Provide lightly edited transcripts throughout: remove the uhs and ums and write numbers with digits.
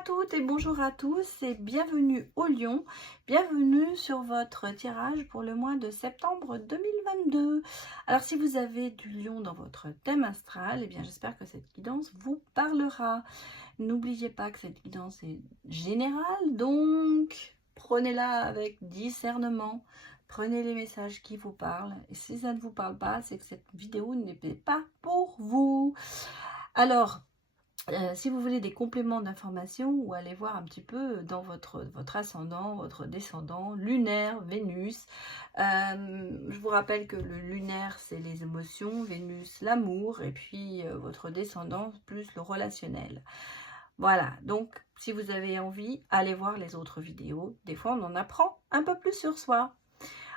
à toutes et bonjour à tous et bienvenue au Lion, bienvenue sur votre tirage pour le mois de septembre 2022. Alors si vous avez du Lion dans votre thème astral, eh bien j'espère que cette guidance vous parlera. N'oubliez pas que cette guidance est générale, donc prenez-la avec discernement, prenez les messages qui vous parlent et si ça ne vous parle pas, c'est que cette vidéo n'est pas pour vous. Alors, si vous voulez des compléments d'information ou aller voir un petit peu dans votre ascendant, votre descendant, lunaire, Vénus. Je vous rappelle que le lunaire, c'est les émotions, Vénus, l'amour, et puis votre descendant, plus le relationnel. Voilà, donc si vous avez envie, allez voir les autres vidéos. Des fois, on en apprend un peu plus sur soi.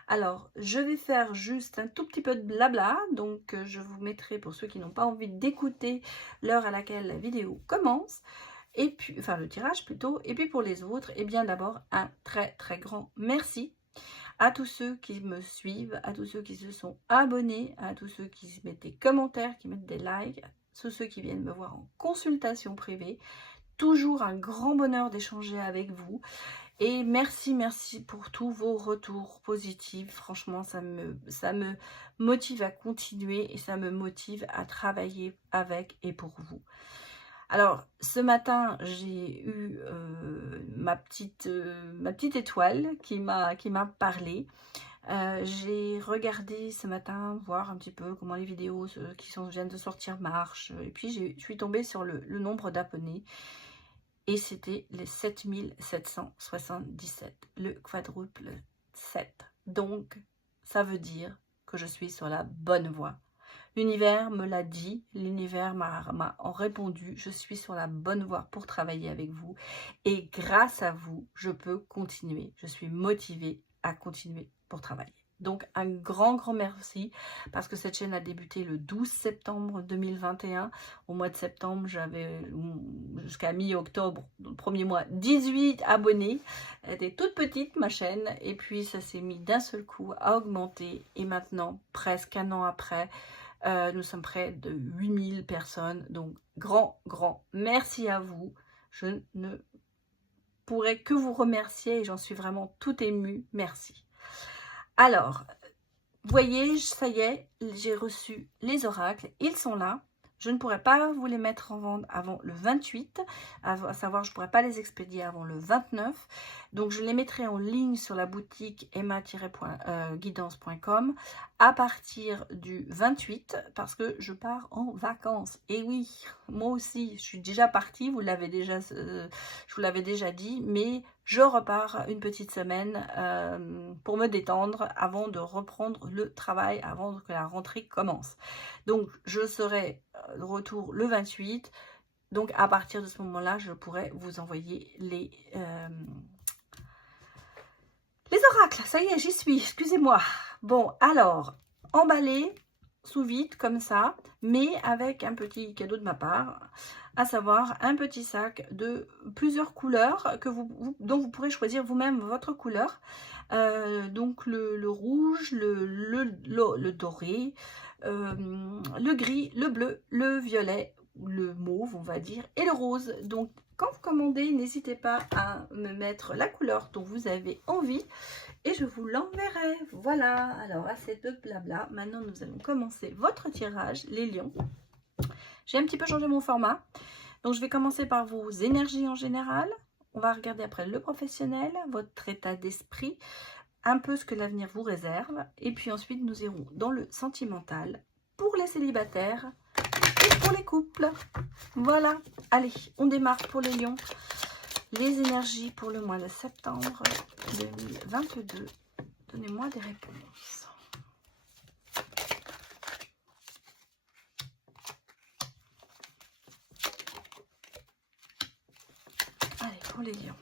Alors, je vais faire juste un tout petit peu de blabla, donc je vous mettrai, pour ceux qui n'ont pas envie d'écouter, l'heure à laquelle la vidéo commence, et puis, enfin le tirage plutôt, et puis pour les autres, eh bien d'abord un très grand merci à tous ceux qui me suivent, à tous ceux qui se sont abonnés, à tous ceux qui mettent des commentaires, qui mettent des likes, à tous ceux qui viennent me voir en consultation privée. Toujours un grand bonheur d'échanger avec vous. Et merci pour tous vos retours positifs. Franchement, ça me motive à continuer et ça me motive à travailler avec et pour vous. Alors, ce matin, j'ai eu ma petite étoile qui m'a parlé. J'ai regardé ce matin, voir un petit peu comment les vidéos viennent de sortir marchent. Et puis, je suis tombée sur le nombre d'abonnés. Et c'était les 7777, le quadruple 7. Donc, ça veut dire que je suis sur la bonne voie. L'univers me l'a dit, l'univers m'a répondu, je suis sur la bonne voie pour travailler avec vous. Et grâce à vous, je peux continuer. Je suis motivée à continuer pour travailler. Donc un grand merci parce que cette chaîne a débuté le 12 septembre 2021. Au mois de septembre, j'avais jusqu'à mi-octobre, le premier mois, 18 abonnés. Elle était toute petite ma chaîne et puis ça s'est mis d'un seul coup à augmenter et maintenant, presque un an après, nous sommes près de 8000 personnes. Donc grand merci à vous. Je ne pourrais que vous remercier et j'en suis vraiment tout émue. Merci. Alors, vous voyez, ça y est, j'ai reçu les oracles, ils sont là. Je ne pourrais pas vous les mettre en vente avant le 28, à savoir, je ne pourrais pas les expédier avant le 29. Donc, je les mettrai en ligne sur la boutique emma-guidance.com à partir du 28 parce que je pars en vacances. Et oui, moi aussi, je suis déjà partie, je vous l'avais déjà dit, mais je repars une petite semaine pour me détendre avant de reprendre le travail, avant que la rentrée commence. Donc, je serai de retour le 28. Donc, à partir de ce moment-là, je pourrai vous envoyer les oracles. Ça y est, j'y suis, excusez-moi. Bon, alors, emballé sous vide comme ça, mais avec un petit cadeau de ma part, à savoir un petit sac de plusieurs couleurs dont vous pourrez choisir vous-même votre couleur. Donc le rouge, le doré, le gris, le bleu, le violet, le mauve on va dire, et le rose. Donc quand vous commandez, n'hésitez pas à me mettre la couleur dont vous avez envie et je vous l'enverrai. Voilà, alors assez de blabla. Maintenant, nous allons commencer votre tirage, les lions. J'ai un petit peu changé mon format. Donc, je vais commencer par vos énergies en général. On va regarder après le professionnel, votre état d'esprit, un peu ce que l'avenir vous réserve. Et puis ensuite, nous irons dans le sentimental pour les célibataires et pour les couples. Voilà, allez, on démarre pour les lions. Les énergies pour le mois de septembre 2022. Donnez-moi des réponses. Allez, pour les lions.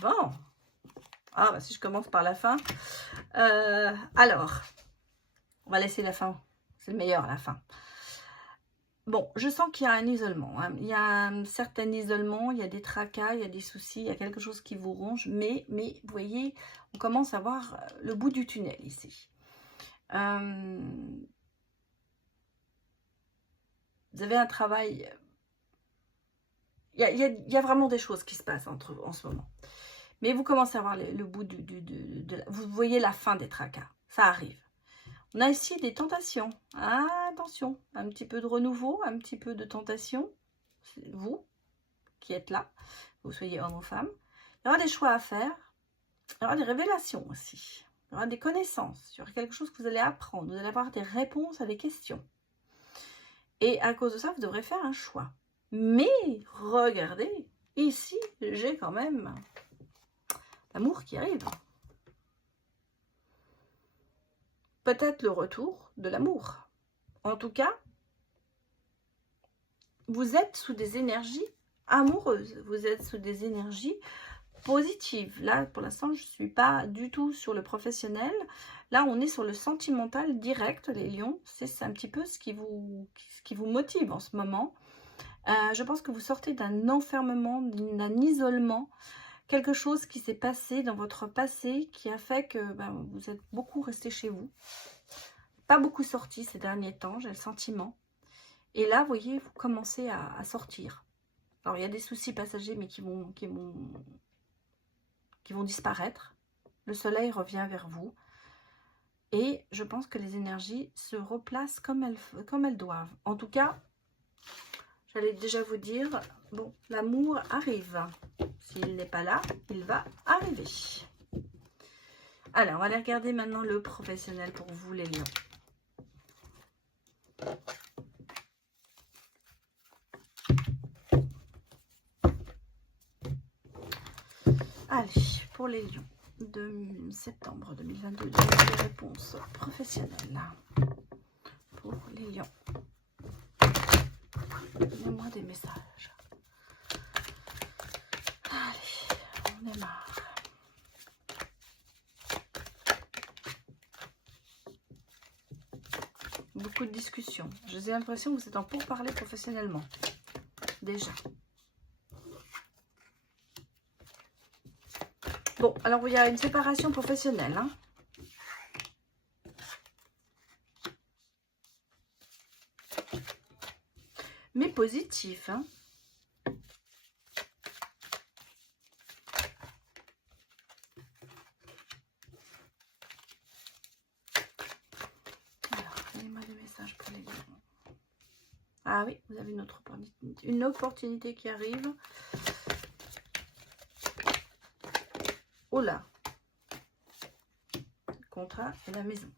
Bon, ah bah si je commence par la fin, alors, on va laisser la fin, c'est le meilleur à la fin. Bon, je sens qu'il y a un isolement, hein. Il y a un certain isolement, il y a des tracas, il y a des soucis, il y a quelque chose qui vous ronge, mais vous voyez, on commence à voir le bout du tunnel ici. Vous avez un travail, il y a vraiment des choses qui se passent en ce moment. Mais vous commencez à voir le bout vous voyez la fin des tracas, ça arrive. On a ici des tentations. Ah, attention, un petit peu de renouveau, un petit peu de tentation. Vous qui êtes là, que vous soyez homme ou femme. Il y aura des choix à faire. Il y aura des révélations aussi. Il y aura des connaissances. Il y aura quelque chose que vous allez apprendre. Vous allez avoir des réponses à des questions. Et à cause de ça, vous devrez faire un choix. Mais regardez, ici, j'ai quand même l'amour qui arrive. Peut-être le retour de l'amour. En tout cas, vous êtes sous des énergies amoureuses. Vous êtes sous des énergies positives. Là, pour l'instant, je ne suis pas du tout sur le professionnel. Là, on est sur le sentimental direct, les lions. C'est un petit peu ce qui vous motive en ce moment. Je pense que vous sortez d'un enfermement, d'un isolement. Quelque chose qui s'est passé dans votre passé qui a fait que vous êtes beaucoup resté chez vous. Pas beaucoup sorti ces derniers temps, j'ai le sentiment. Et là, vous voyez, vous commencez à sortir. Alors, il y a des soucis passagers, mais qui vont disparaître. Le soleil revient vers vous. Et je pense que les énergies se replacent comme elles doivent. En tout cas, j'allais déjà vous dire, bon, l'amour arrive. S'il n'est pas là, il va arriver. Alors, on va aller regarder maintenant le professionnel pour vous, les lions. Allez, pour les lions de septembre 2022, des réponses professionnelles. Pour les lions. Donnez-moi des messages. Allez, on démarre. Beaucoup de discussions. J'ai l'impression que vous êtes en pourparlers professionnellement. Déjà. Bon, alors il y a une séparation professionnelle. Hein. Mais positif. Hein. Alors, donnez-moi des messages pour les lions. Ah oui, vous avez une opportunité qui arrive. Oh là, le contrat et la maison.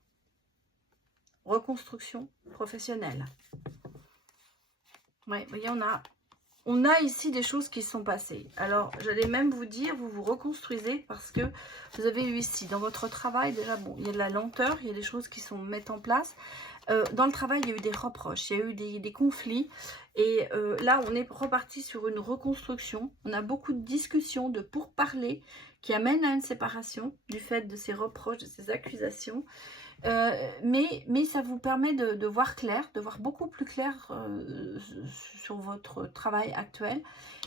Reconstruction professionnelle. Oui, vous voyez, on a ici des choses qui sont passées. Alors, j'allais même vous dire, vous vous reconstruisez parce que vous avez eu ici, dans votre travail, déjà, bon, il y a de la lenteur, il y a des choses qui sont mises en place. Dans le travail, il y a eu des reproches, il y a eu des conflits. Et là, on est reparti sur une reconstruction. On a beaucoup de discussions, de pourparlers qui amènent à une séparation du fait de ces reproches, de ces accusations. Mais ça vous permet de voir clair, de voir beaucoup plus clair sur votre travail actuel.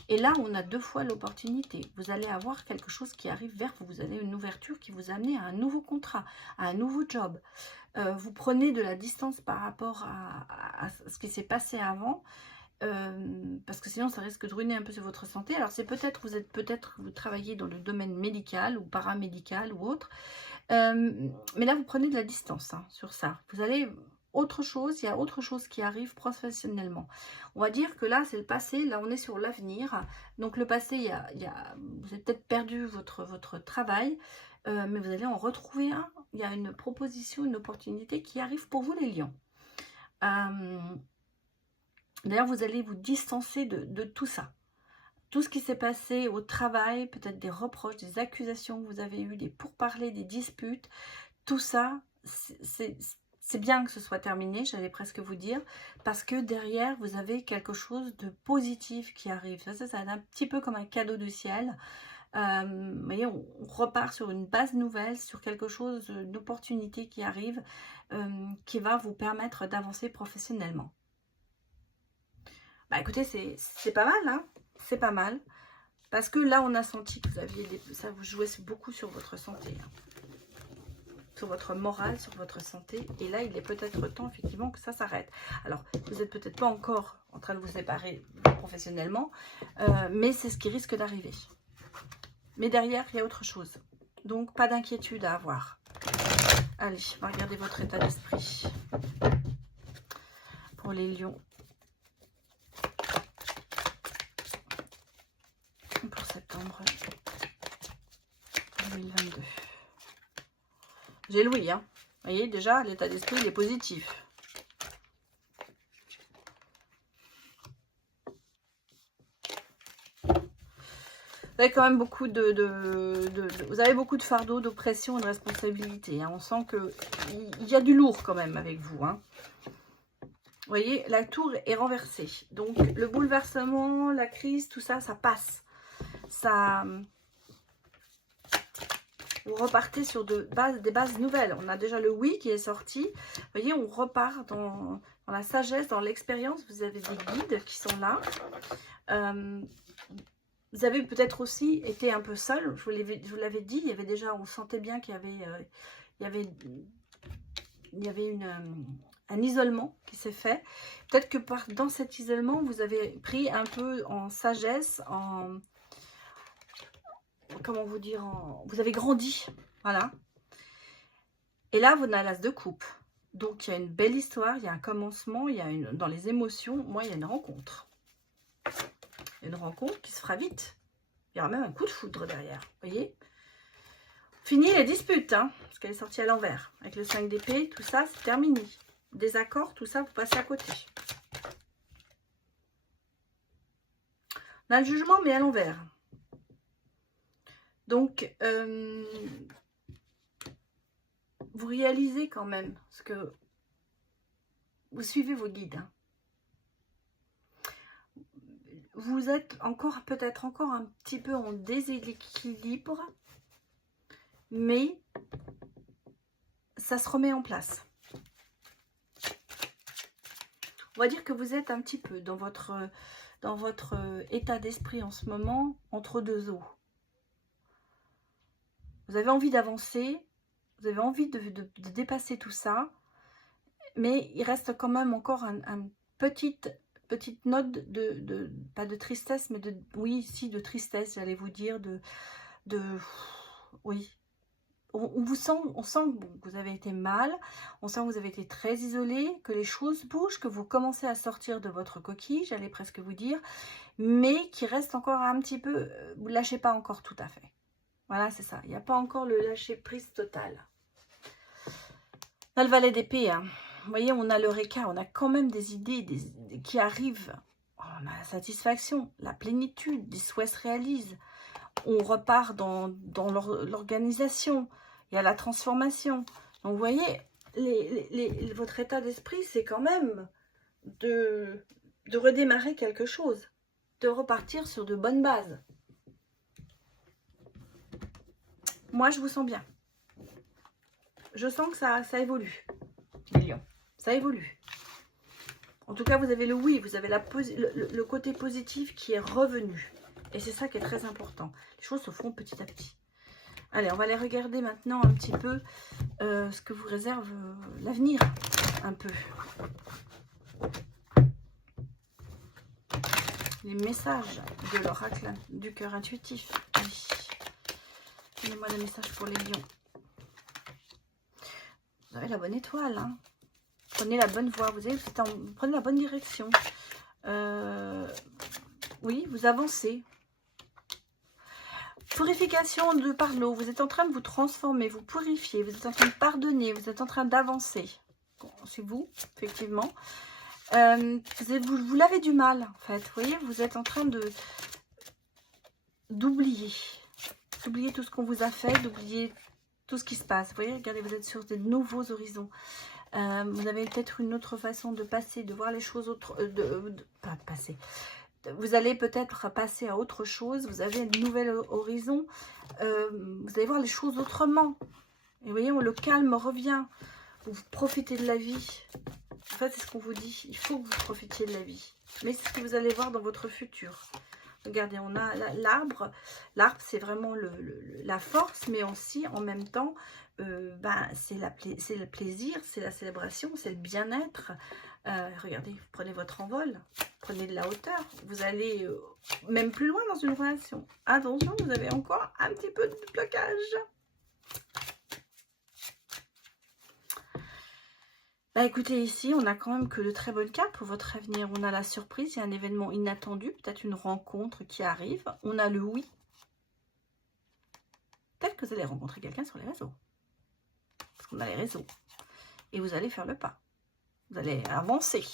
Et là, on a deux fois l'opportunité. Vous allez avoir quelque chose qui arrive vers vous. Vous avez une ouverture qui vous amène à un nouveau contrat, à un nouveau job. Vous prenez de la distance par rapport à ce qui s'est passé avant. Parce que sinon ça risque de ruiner un peu sur votre santé. Alors c'est vous travaillez dans le domaine médical ou paramédical ou autre, mais là vous prenez de la distance sur ça. Vous allez autre chose, il y a autre chose qui arrive professionnellement. On va dire que là c'est le passé, là on est sur l'avenir. Donc le passé, vous avez peut-être perdu votre travail, mais vous allez en retrouver un. Il y a une proposition, une opportunité qui arrive pour vous les lions. D'ailleurs, vous allez vous distancer de tout ça. Tout ce qui s'est passé au travail, peut-être des reproches, des accusations que vous avez eues, des pourparlers, des disputes, tout ça, c'est bien que ce soit terminé, j'allais presque vous dire, parce que derrière, vous avez quelque chose de positif qui arrive. Ça c'est un petit peu comme un cadeau du ciel. Vous voyez, on repart sur une base nouvelle, sur quelque chose d'opportunité qui arrive, qui va vous permettre d'avancer professionnellement. Bah écoutez, c'est pas mal, hein. C'est pas mal. Parce que là, on a senti que vous aviez ça vous jouait beaucoup sur votre santé. Hein. Sur votre morale, sur votre santé. Et là, il est peut-être temps, effectivement, que ça s'arrête. Alors, vous n'êtes peut-être pas encore en train de vous séparer professionnellement, mais c'est ce qui risque d'arriver. Mais derrière, il y a autre chose. Donc, pas d'inquiétude à avoir. Allez, on va regarder votre état d'esprit. Pour les lions. Pour septembre 2022. J'ai le oui, hein. Vous voyez, déjà, l'état d'esprit, il est positif. Vous avez quand même beaucoup vous avez beaucoup de fardeau, d'oppression et de responsabilité. Hein. On sent qu'il y a du lourd quand même avec vous. Hein. Vous voyez, la tour est renversée. Donc, le bouleversement, la crise, tout ça, ça passe. Ça... Vous repartez sur des bases nouvelles. On a déjà le oui qui est sorti. Vous voyez, on repart dans la sagesse, dans l'expérience. Vous avez des guides qui sont là. Vous avez peut-être aussi été un peu seul. Je vous l'avais dit. Il y avait déjà, on sentait bien qu'il y avait un isolement qui s'est fait. Peut-être que dans cet isolement, vous avez pris un peu en sagesse, comment vous dire, vous avez grandi, voilà. Et là, vous avez l'as de coupe. Donc, il y a une belle histoire, il y a un commencement, il y a dans les émotions, moi, il y a une rencontre. Une rencontre qui se fera vite. Il y aura même un coup de foudre derrière, vous voyez. Fini les disputes, hein, parce qu'elle est sortie à l'envers. Avec le 5 d'épée, tout ça, c'est terminé. Désaccord, tout ça, vous passez à côté. On a le jugement, mais à l'envers. Donc, vous réalisez quand même ce que vous suivez vos guides. Hein. Vous êtes peut-être encore un petit peu en déséquilibre, mais ça se remet en place. On va dire que vous êtes un petit peu dans votre état d'esprit en ce moment, entre deux eaux. Vous avez envie d'avancer, vous avez envie de dépasser tout ça, mais il reste quand même encore une petite note pas de tristesse, mais de tristesse, j'allais vous dire, oui. On sent que vous avez été mal, on sent que vous avez été très isolé, que les choses bougent, que vous commencez à sortir de votre coquille, j'allais presque vous dire, mais qui reste encore un petit peu, vous ne lâchez pas encore tout à fait. Voilà, c'est ça. Il n'y a pas encore le lâcher-prise total. On a le valet d'épée. Hein. Vous voyez, on a l'Eureka. On a quand même des idées qui arrivent. On a la satisfaction, la plénitude, des souhaits se réalisent. On repart dans l'organisation. Il y a la transformation. Donc, vous voyez, votre état d'esprit, c'est quand même de redémarrer quelque chose. De repartir sur de bonnes bases. Moi, je vous sens bien. Je sens que ça évolue, les lions. Ça évolue. En tout cas, vous avez le oui, vous avez le côté positif qui est revenu. Et c'est ça qui est très important. Les choses se font petit à petit. Allez, on va aller regarder maintenant un petit peu ce que vous réserve l'avenir. Un peu. Les messages de l'oracle du cœur intuitif. Oui. Donnez-moi des messages pour les lions. Vous avez la bonne étoile. Hein. Prenez la bonne voie. Vous prenez la bonne direction. Oui, vous avancez. Purification par l'eau. Vous êtes en train de vous transformer, vous purifier. Vous êtes en train de pardonner. Vous êtes en train d'avancer. C'est vous, effectivement. Vous l'avez du mal, en fait. Vous voyez, vous êtes en train d'oublier. D'oublier tout ce qu'on vous a fait, d'oublier tout ce qui se passe. Vous voyez, regardez, vous êtes sur de nouveaux horizons. Vous avez peut-être une autre façon de passer, de voir les choses autres... pas passer. Vous allez peut-être passer à autre chose. Vous avez un nouvel horizon. Vous allez voir les choses autrement. Et vous voyez, le calme revient. Vous profitez de la vie. En fait, c'est ce qu'on vous dit. Il faut que vous profitiez de la vie. Mais c'est ce que vous allez voir dans votre futur. Regardez, on a l'arbre. L'arbre, c'est vraiment la force, mais aussi, en même temps, c'est le plaisir, c'est la célébration, c'est le bien-être. Regardez, vous prenez votre envol, prenez de la hauteur. Vous allez même plus loin dans une relation. Attention, vous avez encore un petit peu de blocage. Bah écoutez, ici, on a quand même que de très bonnes cartes pour votre avenir. On a la surprise, il y a un événement inattendu, peut-être une rencontre qui arrive. On a le oui. Peut-être que vous allez rencontrer quelqu'un sur les réseaux. Parce qu'on a les réseaux. Et vous allez faire le pas. Vous allez avancer.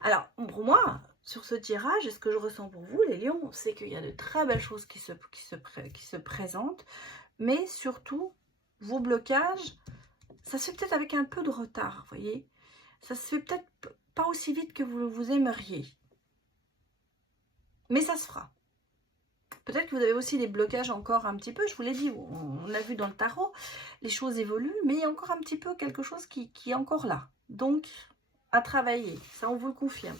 Alors, pour moi, sur ce tirage, et ce que je ressens pour vous, les lions, c'est qu'il y a de très belles choses qui se présentent. Mais surtout, vos blocages... Ça se fait peut-être avec un peu de retard, vous voyez. Ça se fait peut-être pas aussi vite que vous aimeriez. Mais ça se fera. Peut-être que vous avez aussi des blocages encore un petit peu. Je vous l'ai dit, on a vu dans le tarot, les choses évoluent. Mais il y a encore un petit peu quelque chose qui est encore là. Donc, à travailler. Ça, on vous le confirme.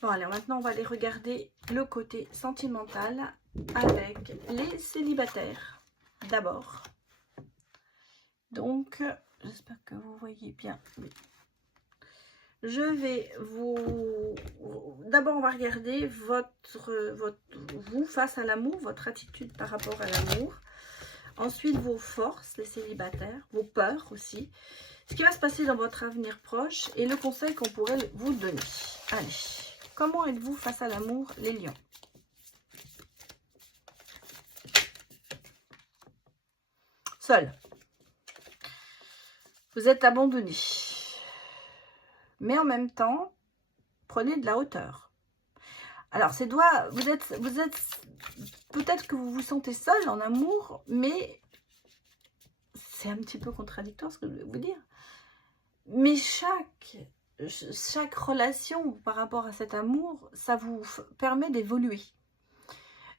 Bon, alors maintenant, on va aller regarder le côté sentimental avec les célibataires. D'abord, donc, j'espère que vous voyez bien. Oui. Je vais vous... D'abord, on va regarder vous face à l'amour, votre attitude par rapport à l'amour. Ensuite, vos forces, les célibataires, vos peurs aussi. Ce qui va se passer dans votre avenir proche et le conseil qu'on pourrait vous donner. Allez, comment êtes-vous face à l'amour, les lions ? Seul. Vous êtes abandonné. Mais en même temps, prenez de la hauteur. Alors, vous êtes peut-être que vous vous sentez seul en amour, mais c'est un petit peu contradictoire ce que je vais vous dire. Mais chaque relation par rapport à cet amour, ça vous permet d'évoluer.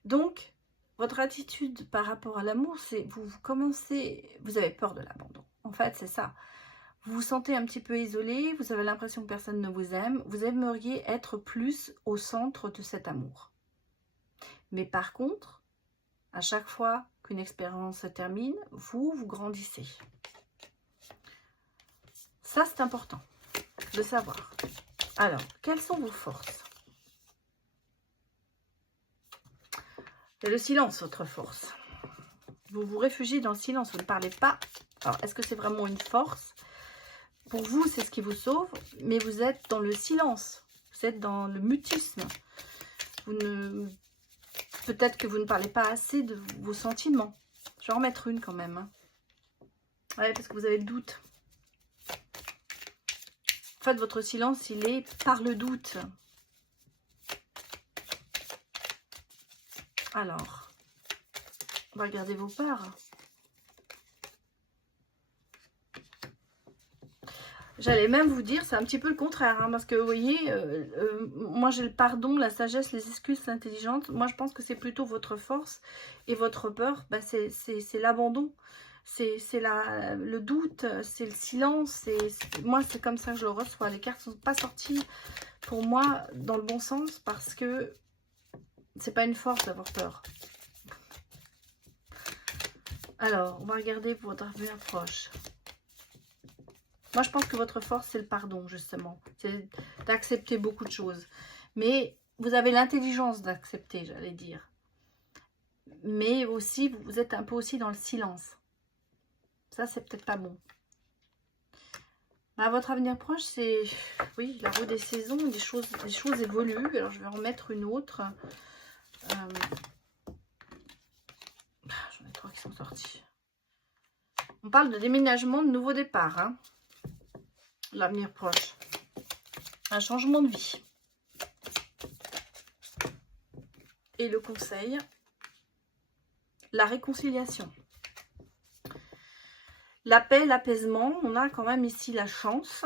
Donc, votre attitude par rapport à l'amour, c'est vous avez peur de l'abandon. En fait, c'est ça. Vous vous sentez un petit peu isolé, vous avez l'impression que personne ne vous aime. Vous aimeriez être plus au centre de cet amour. Mais par contre, à chaque fois qu'une expérience se termine, vous grandissez. Ça, c'est important de savoir. Alors, quelles sont vos forces ? C'est le silence, votre force. Vous vous réfugiez dans le silence, vous ne parlez pas. Alors, est-ce que c'est vraiment une force ? Pour vous, c'est ce qui vous sauve, mais vous êtes dans le silence. Vous êtes dans le mutisme. Peut-être que vous ne parlez pas assez de vos sentiments. Je vais en mettre une quand même. Hein. Ouais, parce que vous avez le doute. En fait, votre silence, il est par le doute. Alors, on va regarder vos peurs. J'allais même vous dire, c'est un petit peu le contraire, hein, parce que vous voyez, moi j'ai le pardon, la sagesse, les excuses, l'intelligence. Moi je pense que c'est plutôt votre force et votre peur, bah, c'est l'abandon, c'est le doute, c'est le silence. Moi c'est comme ça que je le reçois. Les cartes ne sont pas sorties pour moi dans le bon sens parce que c'est pas une force d'avoir peur. Alors, on va regarder pour votre avenir proche. Moi, je pense que votre force, c'est le pardon, justement. C'est d'accepter beaucoup de choses. Mais vous avez l'intelligence d'accepter, j'allais dire. Mais aussi, vous êtes un peu aussi dans le silence. Ça, c'est peut-être pas bon. Bah, votre avenir proche, c'est... Oui, la roue des saisons, les choses évoluent. Alors, je vais en mettre une autre. J'en ai 3 qui sont sortis. On parle de déménagement, de nouveau départ, hein. L'avenir proche. Un changement de vie. Et le conseil, la réconciliation. La paix, l'apaisement, on a quand même ici la chance.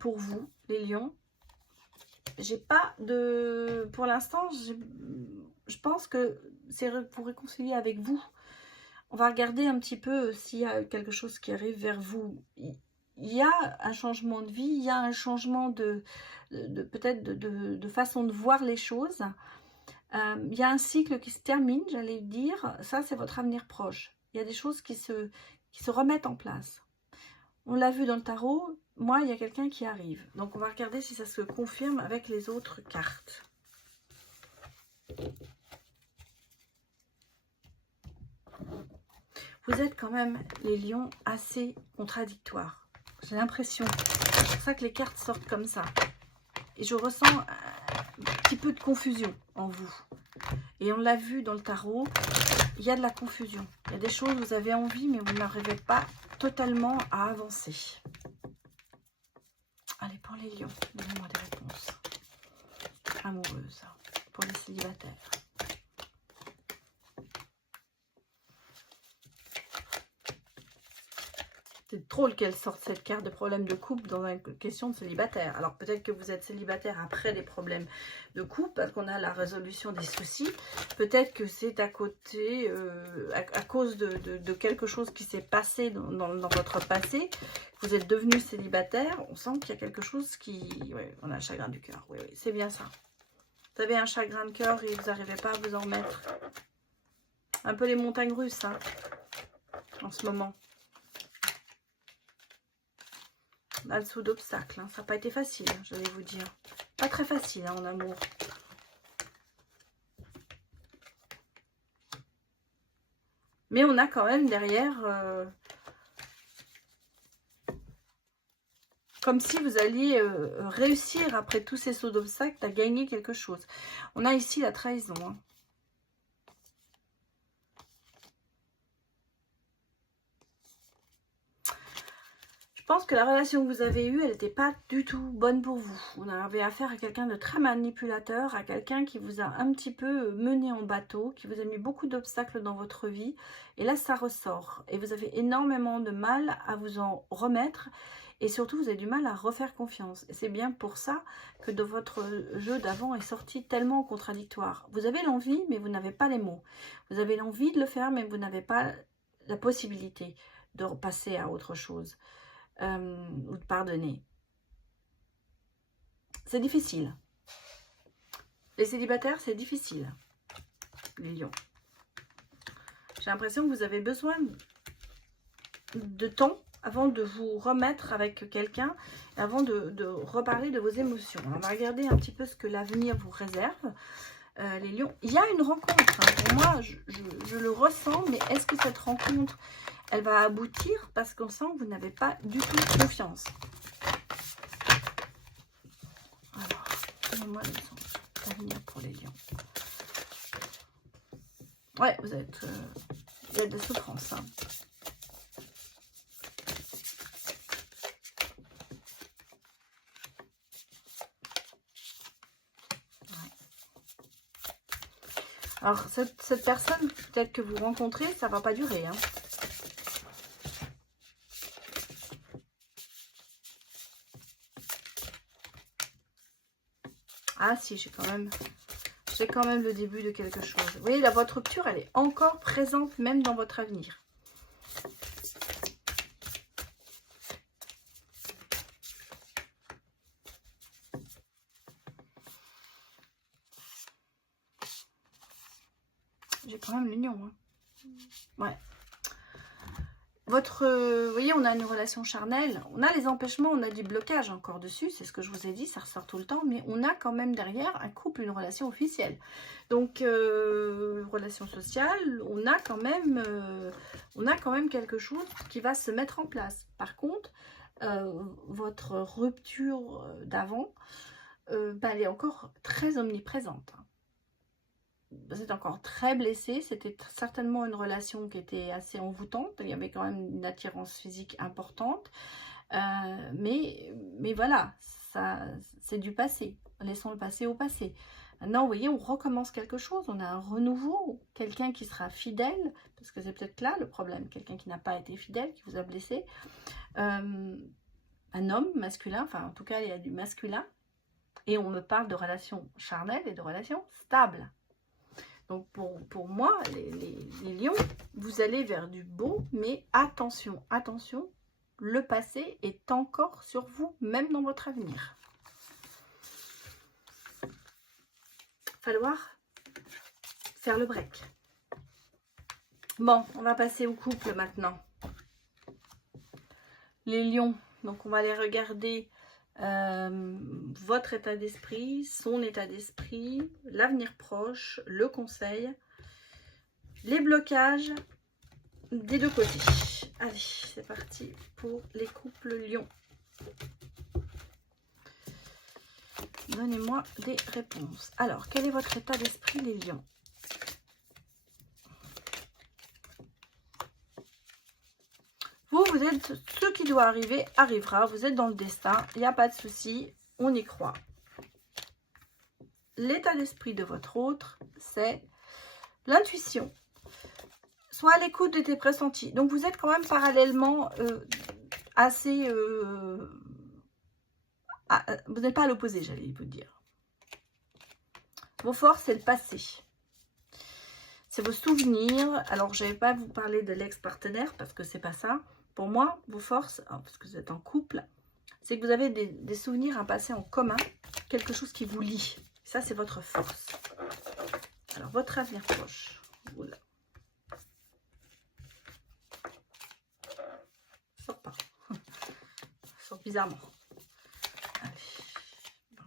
Pour vous, les lions. J'ai pas de... Pour l'instant, je pense que c'est pour réconcilier avec vous. On va regarder un petit peu s'il y a quelque chose qui arrive vers vous. Il y a un changement de vie, il y a un changement peut-être de façon de voir les choses. Il y a un cycle qui se termine, j'allais dire. Ça, c'est votre avenir proche. Il y a des choses qui se remettent en place. On l'a vu dans le tarot. Moi, il y a quelqu'un qui arrive. Donc, on va regarder si ça se confirme avec les autres cartes. Vous êtes quand même, les lions, assez contradictoires. J'ai l'impression. C'est pour ça que les cartes sortent comme ça. Et je ressens un petit peu de confusion en vous. Et on l'a vu dans le tarot, il y a de la confusion. Il y a des choses, vous avez envie, mais vous n'arrivez pas totalement à avancer. Allez, pour les lions, donnez-moi des réponses amoureuses pour les célibataires. C'est drôle qu'elle sorte cette carte de problème de couple dans une question de célibataire. Alors peut-être que vous êtes célibataire après des problèmes de couple, parce qu'on a la résolution des soucis. Peut-être que c'est à côté, à cause de quelque chose qui s'est passé dans votre passé. Vous êtes devenu célibataire. On sent qu'il y a quelque chose qui... Oui, on a un chagrin du cœur. Oui, oui, c'est bien ça. Vous avez un chagrin de cœur et vous n'arrivez pas à vous en remettre. Un peu les montagnes russes, hein, en ce moment. Là, le saut d'obstacle, hein. Ça n'a pas été facile, je vais vous dire. Pas très facile, hein, en amour. Mais on a quand même derrière... comme si vous alliez réussir, après tous ces sauts d'obstacle, à gagner quelque chose. On a ici la trahison, hein. Je pense que la relation que vous avez eue, elle n'était pas du tout bonne pour vous. On avait affaire à quelqu'un de très manipulateur, à quelqu'un qui vous a un petit peu mené en bateau, qui vous a mis beaucoup d'obstacles dans votre vie. Et là, ça ressort. Et vous avez énormément de mal à vous en remettre. Et surtout, vous avez du mal à refaire confiance. Et c'est bien pour ça que de votre jeu d'avant est sorti tellement contradictoire. Vous avez l'envie, mais vous n'avez pas les mots. Vous avez l'envie de le faire, mais vous n'avez pas la possibilité de repasser à autre chose. Ou de pardonner. C'est difficile. Les célibataires, c'est difficile. Les lions. J'ai l'impression que vous avez besoin de temps avant de vous remettre avec quelqu'un, avant de reparler de vos émotions. On va regarder un petit peu ce que l'avenir vous réserve. Les lions, il y a une rencontre. Hein. Pour moi, je le ressens, mais est-ce que cette rencontre, elle va aboutir? Parce qu'on sent que vous n'avez pas du tout confiance. Alors, donnez-moi le sens d'avenir pour les lions. Ouais, vous êtes... il y a des souffrances. Hein. Alors, cette personne, peut-être que vous rencontrez, ça ne va pas durer. Hein. Ah si, j'ai quand même le début de quelque chose. Vous voyez, là, votre rupture, elle est encore présente, même dans votre avenir. J'ai quand même l'union. Hein. Ouais. Vous voyez, on a une relation charnelle, on a les empêchements, on a du blocage encore dessus, c'est ce que je vous ai dit, ça ressort tout le temps, mais on a quand même derrière un couple, une relation officielle. Donc, relation sociale, on a quand même quelque chose qui va se mettre en place. Par contre, votre rupture d'avant, elle est encore très omniprésente. Vous êtes encore très blessé, c'était certainement une relation qui était assez envoûtante, il y avait quand même une attirance physique importante, mais voilà, c'est du passé, laissons le passé au passé. Maintenant, vous voyez, on recommence quelque chose, on a un renouveau, quelqu'un qui sera fidèle, parce que c'est peut-être là le problème, quelqu'un qui n'a pas été fidèle, qui vous a blessé, un homme masculin, enfin en tout cas il y a du masculin, et on me parle de relations charnelles et de relations stables. Donc pour moi, les lions, vous allez vers du beau, mais attention, attention, le passé est encore sur vous, même dans votre avenir. Falloir faire le break. Bon, on va passer au couple maintenant. Les lions, donc on va aller regarder votre état d'esprit, son état d'esprit, l'avenir proche, le conseil, les blocages des deux côtés. Allez, c'est parti pour les couples lions. Donnez-moi des réponses. Alors, quel est votre état d'esprit, les lions? Vous êtes ce qui doit arriver, arrivera. Vous êtes dans le destin, il n'y a pas de souci, on y croit. L'état d'esprit de votre autre, c'est l'intuition. Sois à l'écoute de tes pressentis. Donc, vous êtes quand même parallèlement assez... vous n'êtes pas à l'opposé, j'allais vous dire. Vos forces, c'est le passé. C'est vos souvenirs. Alors, je ne vais pas vous parler de l'ex-partenaire parce que c'est pas ça. Pour moi, vos forces, parce que vous êtes en couple, c'est que vous avez des souvenirs, un passé en commun, quelque chose qui vous lie. Ça, c'est votre force. Alors, votre avenir proche. Oula. Sort pas. Sort bizarrement. Allez. Bon,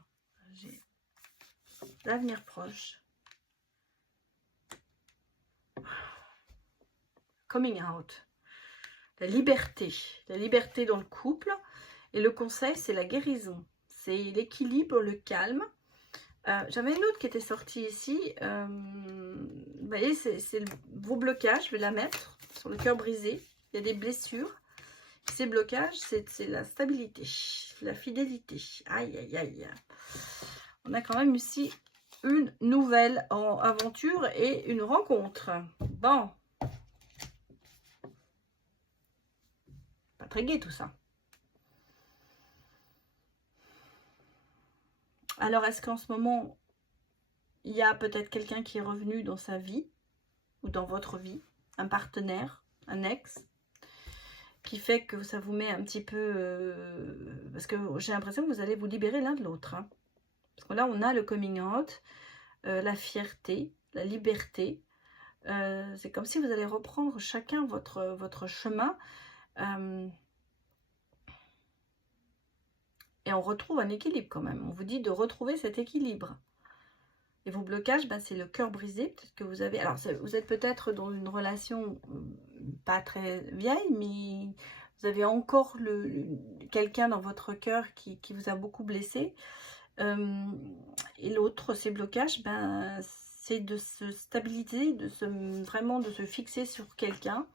j'ai l'avenir proche. Coming out. La liberté dans le couple. Et le conseil, c'est la guérison. C'est l'équilibre, le calme. J'avais une autre qui était sortie ici. Vous voyez, c'est vos blocages. Je vais la mettre sur le cœur brisé. Il y a des blessures. Ces blocages, c'est la stabilité, la fidélité. Aïe, aïe, aïe. On a quand même ici une nouvelle aventure et une rencontre. Bon. Pas très gai tout ça. Alors, est-ce qu'en ce moment, il y a peut-être quelqu'un qui est revenu dans sa vie ou dans votre vie, un partenaire, un ex, qui fait que ça vous met un petit peu... parce que j'ai l'impression que vous allez vous libérer l'un de l'autre. Hein. Parce que là, on a le coming out, la fierté, la liberté. C'est comme si vous allez reprendre chacun votre chemin. Et on retrouve un équilibre quand même. On vous dit de retrouver cet équilibre. Et vos blocages, ben, c'est le cœur brisé. Peut-être que vous avez... Alors, vous êtes peut-être dans une relation pas très vieille, mais vous avez encore quelqu'un dans votre cœur qui vous a beaucoup blessé. Et l'autre, ces blocages, ben, c'est de se stabiliser, vraiment de se fixer sur quelqu'un.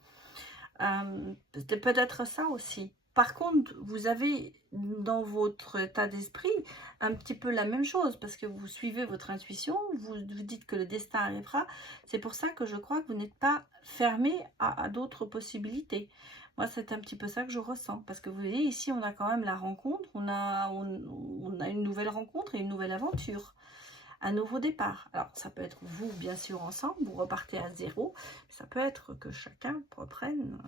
C'est peut-être ça aussi. Par contre, vous avez dans votre état d'esprit un petit peu la même chose parce que vous suivez votre intuition, vous dites que le destin arrivera. C'est pour ça que je crois que vous n'êtes pas fermé à d'autres possibilités. Moi, c'est un petit peu ça que je ressens parce que vous voyez, ici, on a quand même la rencontre, on a une nouvelle rencontre et une nouvelle aventure. Un nouveau départ. Alors, ça peut être vous, bien sûr, ensemble, vous repartez à zéro. Ça peut être que chacun reprenne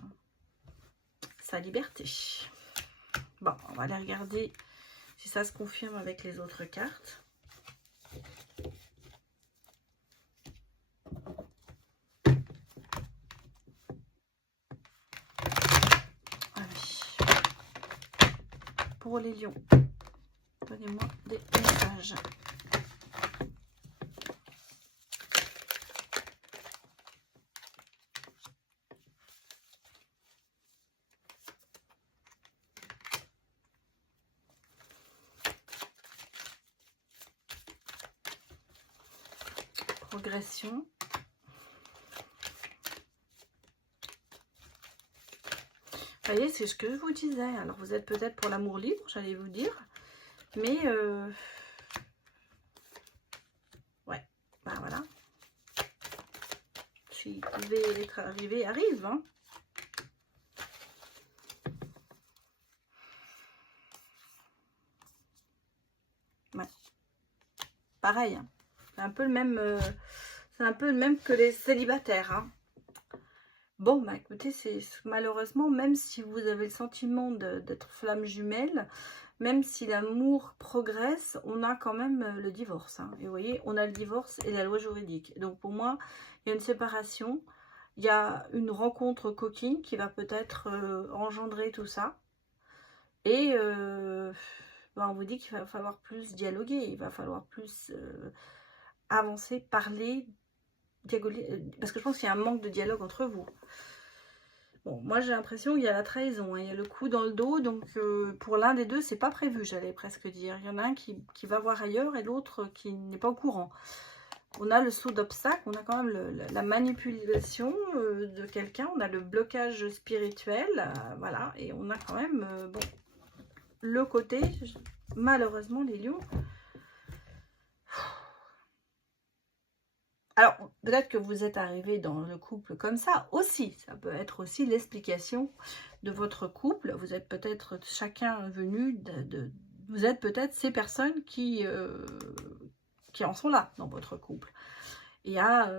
sa liberté. Bon, on va aller regarder si ça se confirme avec les autres cartes. Allez. Pour les lions, donnez-moi des messages. Progression. Vous voyez, c'est ce que je vous disais. Alors, vous êtes peut-être pour l'amour libre, j'allais vous dire. Mais, ouais, ben voilà. Si vous pouvez être arrivé, arrive. Hein. Ouais. Pareil. Hein. C'est un peu le même... C'est un peu le même que les célibataires, hein. Bon, bah écoutez, c'est malheureusement, même si vous avez le sentiment d'être flamme jumelle, même si l'amour progresse, on a quand même le divorce, hein. Et vous voyez, on a le divorce et la loi juridique. Donc pour moi, il y a une séparation, il y a une rencontre coquine qui va peut-être engendrer tout ça. Et bah, on vous dit qu'il va falloir plus dialoguer, il va falloir plus avancer, parler, parce que je pense qu'il y a un manque de dialogue entre vous. Bon, moi j'ai l'impression qu'il y a la trahison, hein, il y a le coup dans le dos, donc pour l'un des deux, c'est pas prévu, j'allais presque dire. Il y en a un qui va voir ailleurs et l'autre qui n'est pas au courant. On a le saut d'obstacle, on a quand même la manipulation de quelqu'un, on a le blocage spirituel, voilà, et on a quand même, bon, le côté, malheureusement, les lions. Alors, peut-être que vous êtes arrivé dans le couple comme ça aussi. Ça peut être aussi l'explication de votre couple. Vous êtes peut-être chacun venu vous êtes peut-être ces personnes qui en sont là dans votre couple. Il y a,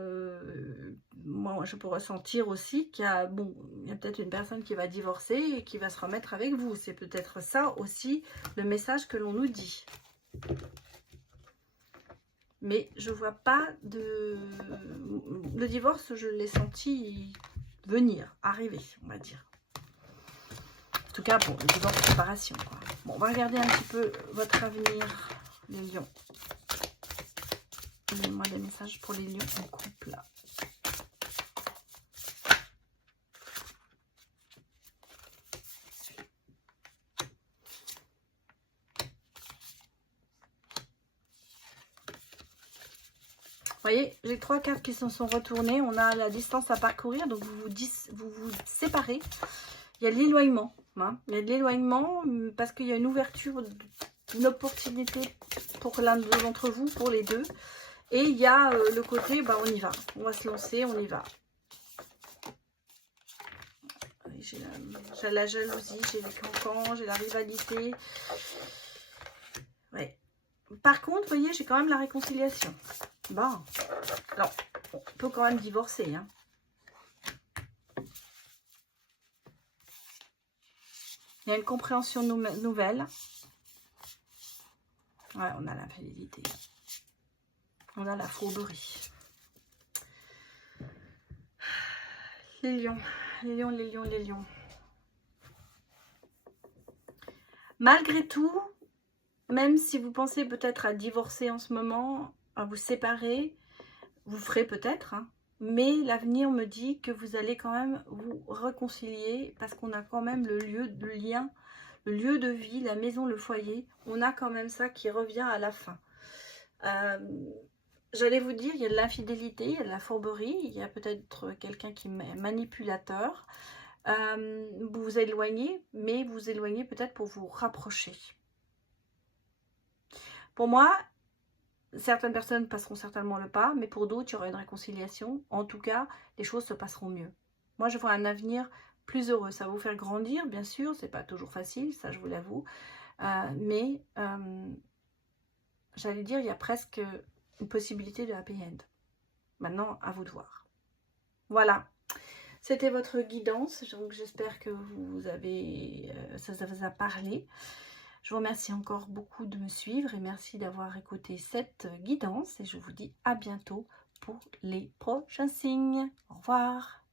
moi je peux ressentir aussi qu'il y a, bon, il y a peut-être une personne qui va divorcer et qui va se remettre avec vous. C'est peut-être ça aussi le message que l'on nous dit. Mais je vois pas de... Le divorce, je l'ai senti venir, arriver, on va dire. En tout cas, pour le divorce de séparation, quoi. Bon, on va regarder un petit peu votre avenir, les lions. Donnez-moi des messages pour les lions en couple, là. Vous voyez, j'ai 3 cartes qui se sont retournées. On a la distance à parcourir, donc vous vous séparez. Il y a de l'éloignement. Hein. Il y a de l'éloignement parce qu'il y a une ouverture, une opportunité pour l'un d'entre vous, pour les deux. Et il y a le côté, bah, on y va. On va se lancer, on y va. J'ai la jalousie, j'ai les cancans, j'ai la rivalité. Ouais. Par contre, vous voyez, j'ai quand même la réconciliation. Bon, alors, on peut quand même divorcer. Hein. Il y a une compréhension nouvelle. Ouais, on a l'infidélité. On a la fourberie. Les lions, les lions, les lions, les lions. Malgré tout, même si vous pensez peut-être à divorcer en ce moment, à vous séparer, vous ferez peut-être, hein, mais l'avenir me dit que vous allez quand même vous réconcilier parce qu'on a quand même le lieu de lien, le lieu de vie, la maison, le foyer. On a quand même ça qui revient à la fin. J'allais vous dire, il y a de l'infidélité, il y a de la fourberie, il y a peut-être quelqu'un qui est manipulateur. Vous vous éloignez, mais vous éloignez peut-être pour vous rapprocher. Pour moi, certaines personnes passeront certainement le pas, mais pour d'autres, il y aura une réconciliation. En tout cas, les choses se passeront mieux. Moi, je vois un avenir plus heureux. Ça va vous faire grandir, bien sûr. C'est pas toujours facile, ça, je vous l'avoue. Mais, j'allais dire, il y a presque une possibilité de happy end. Maintenant, à vous de voir. Voilà. C'était votre guidance. Donc, j'espère que vous avez, ça vous a parlé. Je vous remercie encore beaucoup de me suivre et merci d'avoir écouté cette guidance. Et je vous dis à bientôt pour les prochains signes. Au revoir.